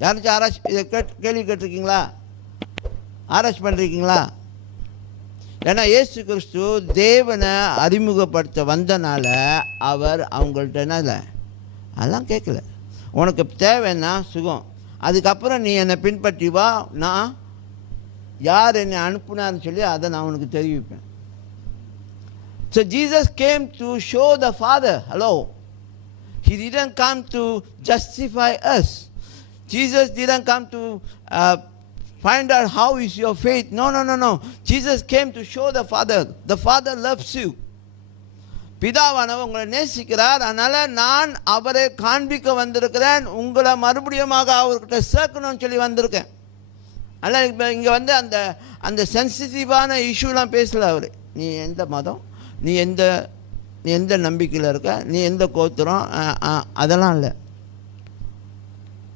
யாராச்சும் ஆராய்ச்சி இதை கேட் கேள்வி கேட்டிருக்கீங்களா? ஆராய்ச்சி பண்ணிருக்கீங்களா ஏன்னா இயேசு கிறிஸ்து தேவனை அறிமுகப்படுத்த வந்தனால அவர் அவங்கள்ட்ட என்ன இல்லை? அதெல்லாம் கேட்கல உனக்கு தேவைன்னா சுகம். அதுக்கப்புறம் நீ என்னை பின்பற்றி வா. நான் யார் என்னை அனுப்புனார்னு சொல்லி அதை நான் உனக்கு தெரிவிப்பேன். So Jesus came to show the father hello he didn't come to justify us Jesus didn't come to uh, find out how is your faith. No, no, no, no. Jesus came to show the Father. The Father loves you. பிதாவானவர் உங்களை நேசிக்கிறார் அதனால் நான் அவரை காண்பிக்க வந்திருக்கிறேன் உங்களை மறுபடியுமாக அவர்கிட்ட சேர்க்கணும்னு சொல்லி வந்திருக்கேன் அதனால் இப்போ இங்கே வந்து அந்த அந்த சென்சிட்டிவான இஷ்யூலாம் பேசல அவர் நீ எந்த மதம் நீ எந்த நீ எந்த நம்பிக்கையில் இருக்க நீ எந்த கோத்திரம் அதெல்லாம் இல்லை